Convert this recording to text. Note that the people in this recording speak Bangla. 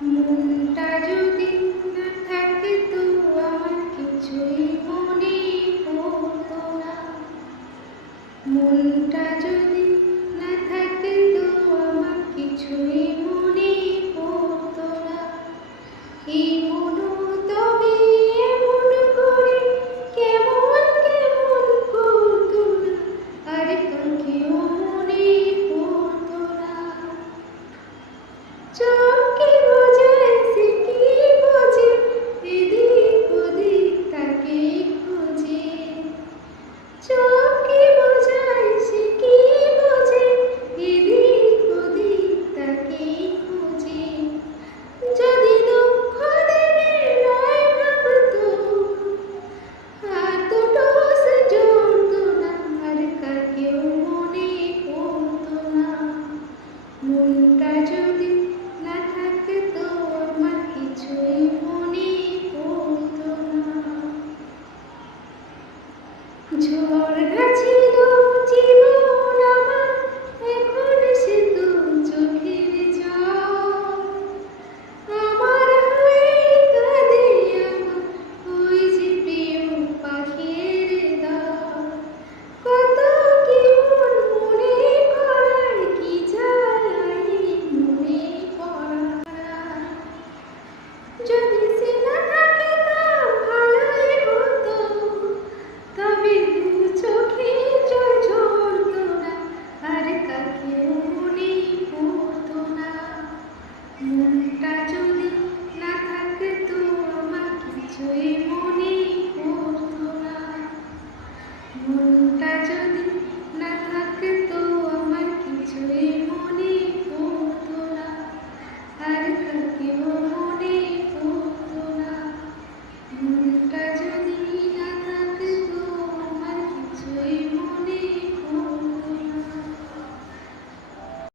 মনটা যদি না থাকতো আমার কিছুই মনে পড়তো না। মনটা যদি না থাকতো আমার কিছুই মনে পড়তো না। এই মন তবে এমন করে কেমন কেমন করতো না, আর কাকেও মনে পড়তো না। চোখে বোঝায় সে কি বোঝে, এদিক ওদিক তাকে খোঁজে। চোখে বোঝায় সে কি বোঝে, এদিক ওদিক তাকে খোঁজে। যদি দুঃখ দেবে নয় ভাবতো, হাত দুটো সে জড়তো না, আর কাকেও মনে পড়তো না। মনটা যদি না থাকতো আমার কিছুই মনে পড়তো না। ঝড় ছিল জীবন আমার, এখন সে তো চোখের জল। আমার হয়ে কাঁদে আমার ওই যে প্রিয় পাখির দল। কত কি মন মনে করায়, কি জ্বালায় মনে পড়ায়। যদি সে না থাকতো ভালোই হতো, তবে দু চোখে জল ঝরতো না, আর কাকেও মনে পড়তো না। মনটা